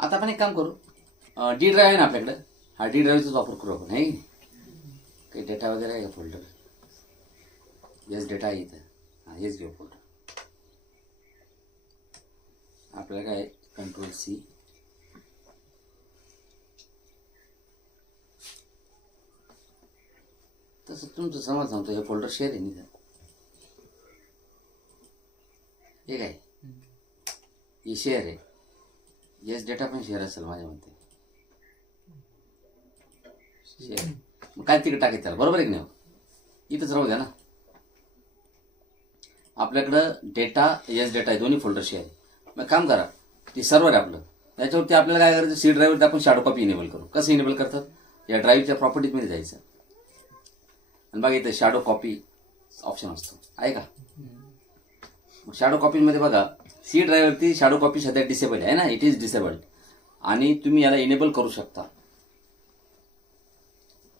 आता आपण एक काम करू, डी ड्राईव्ह आहे ना आपल्याकडे, हा डी ड्राईव्हचाच वापर करू आपण. आहे काही डेटा वगैरे आहे का फोल्डर? येस डेटा आहे इथं. हां हेच घेऊ फोल्डर. आपल्याला काय कंट्रोल सी, तसं तुमचं समज सांगतो हे फोल्डर शेअर आहे नाही. हे काय हे शेअर आहे. येस डेटा पण शेअर असेल माझ्या मते. शेअर मग काय तिकडे टाकायचं त्याला, बरोबर आहे की नाही? इथंच राहू द्या ना. आपल्याकडं डेटा येस डेटा आहे, दोन्ही फोल्डर शेअर आहे. मग काम करा, ते सर्व्हर आहे आपलं, त्याच्यावरती आपल्याला काय करायचं, सी ड्राईव्हवरती आपण शॅडो कॉपी इनेबल करू. कसं इनेबल करतात, या ड्राईव्हच्या प्रॉपर्टीजमध्ये जायचं आणि बघा इथे शॅडो कॉपी ऑप्शन असतो आहे का. मग शॅडो कॉपीमध्ये बघा सी ड्राईव्हवरती शॅडो कॉपी सध्या डिसेबल आहे ना, इट इज डिसेबल्ड. आणि तुम्ही याला इनेबल करू शकता.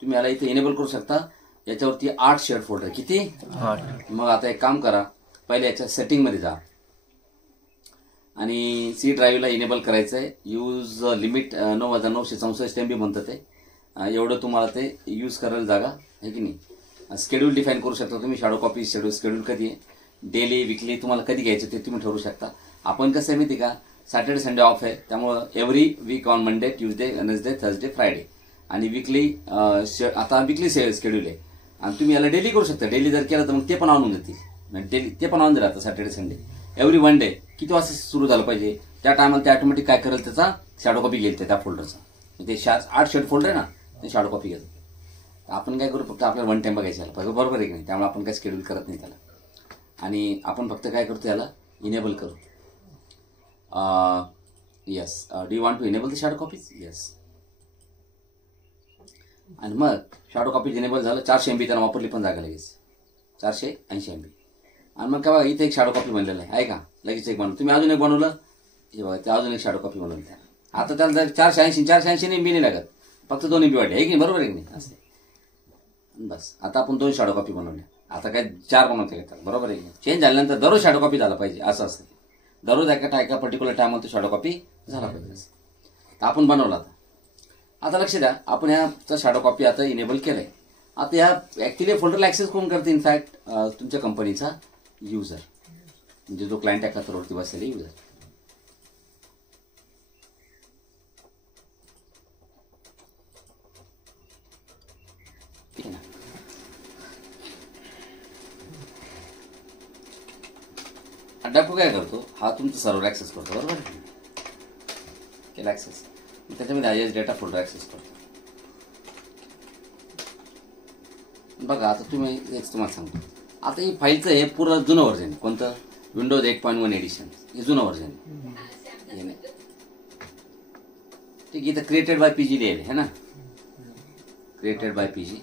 तुम्ही याला इथे इनेबल करू शकता. याच्यावरती 8 शेअर फोल्डर. किती? 8. मग आता एक काम करा, पहिले याच्या सेटिंगमध्ये जा आणि सी ड्राईव्हला इनेबल करायचं आहे. यूज लिमिट 9964 MB म्हणतं ते. एवढं तुम्हाला ते यूज करायला जागा आहे की नाही. शेड्यूल डिफाईन करू शकता तुम्ही. शॅडो कॉपी शेड्यूल कधी आहे, डेली विकली तुम्हाला कधी घ्यायचं ते तुम्ही ठरवू शकता. आपण कसं आहे माहिती का, सॅटर्डे संडे ऑफ आहे, त्यामुळं every week on Monday Tuesday Wednesday Thursday Friday. आणि विकली आता विकली शेड्यूल आहे आणि तुम्ही याला डेली करू शकता. डेली जर केलं तर मग ते पण ऑन होऊन जातील. डेली ते पण ऑन दिलं आता Saturday Sunday. Every one day किती वाजता सुरू झालं पाहिजे त्या टायमाला ते ऑटोमॅटिक काय करेल, त्याचा शॅडो कॉपी घेईल त्या फोल्डरचा. ते 8 शेड फोल्डर आहे ना, ते शॅडो कॉपी घेतो. आपण काय करू, फक्त आपल्याला वन टाइम बघायचं बरोबर आहे की नाही. त्यामुळे आपण काय शेड्यूल करत नाही त्याला. आणि आपण फक्त काय करतो, याला इनेबल करू. Yes, do you want to enable the shadow copies? Yes. आणि मग शॅडो कॉपी इनेबल झालं. 400 MB त्यांना वापरली पण जागा लगेच 480 MB. आणि मग काय बघा इथे एक शॅडो कॉपी बनलेलं आहे का, लगेच एक बनवलं. तुम्ही अजून एक बनवलं, हे बघा ते अजून एक शॅडो कॉपी बनवलं त्या. आता त्याला 480 MB नाही लागत, फक्त 2 MB वाढले आहे की नाही, बरोबर आहे की नाही. असं बस. आता आपण 2 शॅडो कॉपी बनवल्या, आता काय 4 बनवता येतात, बरोबर आहे की नाही. चेंज झाल्यानंतर दररोज शॅडो कॉपी झाला पाहिजे असं असतं. दररोज एका पर्टिक्युलर टायमाला तो शॅडो कॉपी झाला पाहिजे. तर आपण बनवला. आता लक्ष द्या, आपण ह्याचा शॅडो कॉपी आता इनेबल केलंय. आता या ऍक्च्युली फोल्डरला ऍक्सेस कोण करते, इनफॅक्ट तुमच्या कंपनीचा युजर, म्हणजे जो क्लायंट आहे खात्यावरती बसलेले युजर. ठीक आहे ना. अडॅप्टर काय करतो, हा तुमचा सर्व्हर ऍक्सेस करतो, बरोबर आहे. केला ऍक्सेस, त्याच्यामध्ये आयएस डेटा फोल्डर ऍक्सेस करतो. बघा आता तुम्ही एक तुम्हाला सांगतो, आता ही फाईलचं हे पूर्ण जुनं व्हर्जन आहे. कोणतं? Windows 8.1 edition. हे जुनं व्हर्जन आहे. ठीक आहे. इथं क्रिएटेड बाय पीजी लिहिले है ना, created by PG,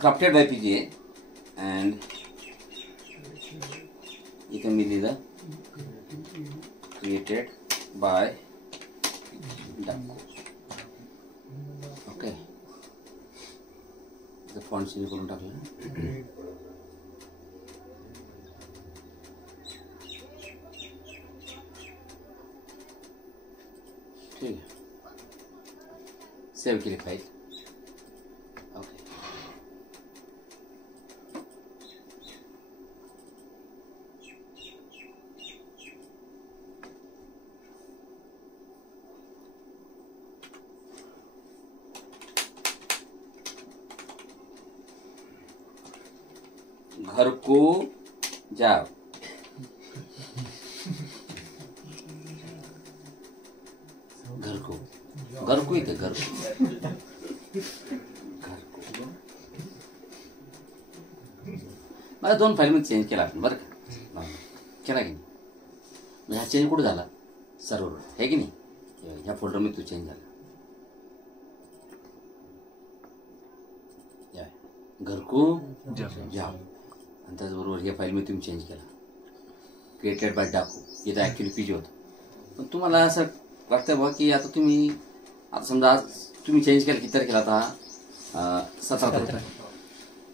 crafted by PG आहे. अँड इथं मी लिहिलं क्रिएटेड बाय डाको. ओके, फॉन्ट सिलेक्ट करून टाकलं. ठीक आहे, सेव्ह केली फाईल. ओके, घर को जाओ. घर को इथे घर मला 2 फाईल मध्ये चेंज केला आपण, बरं का. केला की नाही. हा चेंज कुठे झाला, सर्व्हर आहे की नाही. ह्या फोल्डर मध्ये तो चेंज झाला. घर को जाओ. आणि त्याचबरोबर या फाईलमध्ये तुम्ही चेंज केला क्रिएटेड बाय डाको. इथं ॲक्च्युली पीजी होतं. पण तुम्हाला असं वाटतं बघा की आता तुम्ही, आता समजा आज तुम्ही चेंज केलं किती तारखेला, आता 17 तारखेला,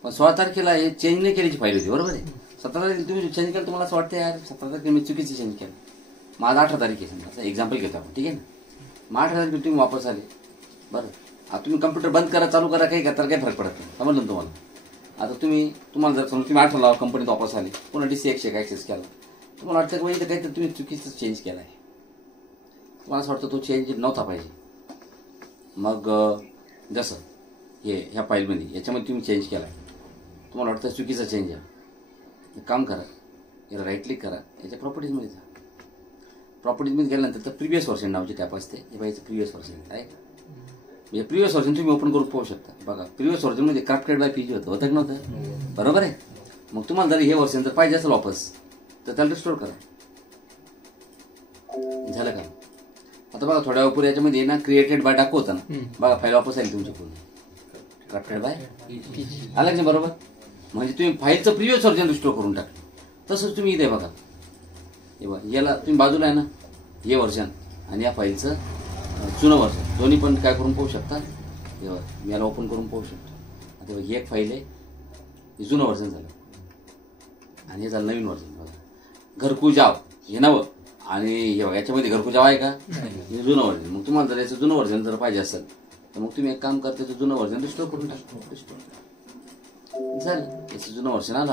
पण 16 तारखेला हे चेंज नाही केल्याची फाईल होती, बरोबर आहे. 17 तारीख तुम्ही चेंज केलं, तुम्हाला असं वाटतं यार 17 तारखेला मी चुकीचं चेंज केलं, माझा 18 तारीख आहे समजा, एक्झाम्पल घेतो आपण, ठीक आहे ना. मग 18 तारखेला तुम्ही वापस आले, बरं आता तुम्ही कम्प्युटर बंद करा चालू करा काही का तर काही फरक पडत नाही, समजलं तुम्हाला. आता तुम्हाला जर समजा तुम्ही 18 कंपनीत वापस आले, पुन्हा DC 100 ॲक्सेस केला, तुम्हाला वाटतं की इथं काहीतरी तुम्ही चुकीचं चेंज केला आहे, तुम्हाला असं वाटतं तो चेंज नव्हता पाहिजे. मग जसं ह्या फाईलमध्ये याच्यामध्ये तुम्ही चेंज केला आहे, तुम्हाला वाटतं चुकीचा चेंज आहे, एक काम करा, याला राईट क्लिक करा, याच्या प्रॉपर्टीजमध्ये जा. प्रॉपर्टीजमध्ये गेल्यानंतर तर प्रिव्हियस व्हर्जन नावाची टॅप असते, हे पाहिजे प्रिव्हियस व्हर्जन आहे का, म्हणजे प्रिव्हियस व्हर्जन तुम्ही ओपन करून पाहू शकता. बघा प्रिव्हियस व्हर्जनमध्ये क्राफ्टेड बाय PG होतं की नव्हतं, बरोबर आहे. मग तुम्हाला जर हे व्हर्जन जर पाहिजे असेल वापस तर त्याला रिस्टोर करा. झालं का. आता बघा थोड्या वेळ याच्यामध्ये ना क्रिएटेड बाय दाखवतं ना, बघा फाईल वापस आली तुमची पूर्ण क्राफ्टेड बाय आलं नाही, बरोबर. म्हणजे तुम्ही फाईलचं प्रिव्हियस व्हर्जन रिस्टोर करून टाकलं. तसंच तुम्ही इथे बघा, हे बघा याला तुम्ही बाजूला आहे ना हे व्हर्जन आणि या फाईलचं जुनं व्हर्जन दोन्ही पण काय करून पाहू शकता. हे बघा मी याला ओपन करून पाहू शकतो. आता बघा ही एक फाईल आहे, हे जुनं व्हर्जन झालं आणि हे झालं नवीन व्हर्जन. बघा घरकुल जाव हे नवं आणि हे बघा याच्यामध्ये घरकुल जाव आहे का, हे जुनं व्हर्जन. मग तुम्हाला जर याचं जुनं व्हर्जन जर पाहिजे असेल तर मग तुम्ही एक काम करता, त्याचं जुनं व्हर्जन रिस्टोर करून टाका. रिस्टोर झालं, याचं जुनं व्हर्जन आलं.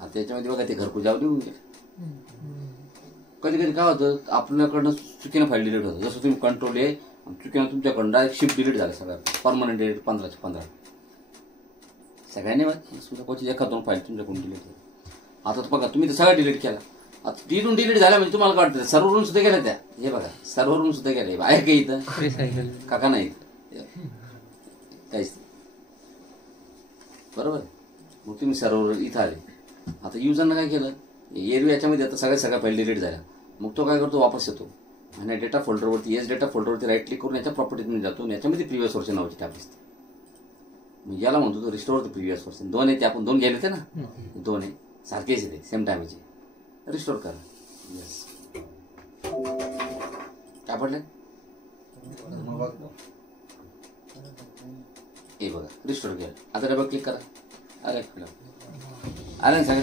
आता याच्यामध्ये बघा ते घरकुल जाव लिहून घ्या. कधी कधी काय होतं आपल्याकडनं चुकीनं फाईल डिलीट होतं, जसं तुम्ही कंट्रोल आहे चुकीनं तुमच्याकडून डायरेक्ट शिफ्ट डिलीट झालं सगळं परमनंट डिलीट 15चे 15 सगळ्यांनी समजा कोणती एखाद 2 फाईल तुमच्याकडून डिलीट झाली. आता बघा तुम्ही तर सगळं डिलीट केला, आता तिथून डिलीट झाल्या म्हणजे तुम्हाला काय वाटतं सर्व्हरून सुद्धा गेल्या त्या, हे बघा सर्व्हरून सुद्धा गेल्या आहे का इथं काका नाही काहीच बरोबर. मग तुम्ही सर्व्हर इथं आले, आता युजरनं काय केलं एरवी याच्यामध्ये आता सगळ्या फाईल डिलीट झाल्या, मग तो काय करतो वापस येतो आणि डेटा फोल्डरवरती डेटा फोल्डरवरती राईट क्लिक करून याच्या प्रॉपर्टीजमध्ये जातो आणि याच्यामध्ये प्रिव्हियस व्हर्जन नावाची टॅब असते. मग याला म्हणतो तो रिस्टोर द प्रिव्हियस व्हर्जन. 2 आहे ते आपण 2 गेले होते ना, 2 आहे सारखेच येते सेम टायमाचे, रिस्टोर करा. येस काय पडलं हे बघा रिस्टोर केलं. आता डबल क्लिक करा, अरे सांगा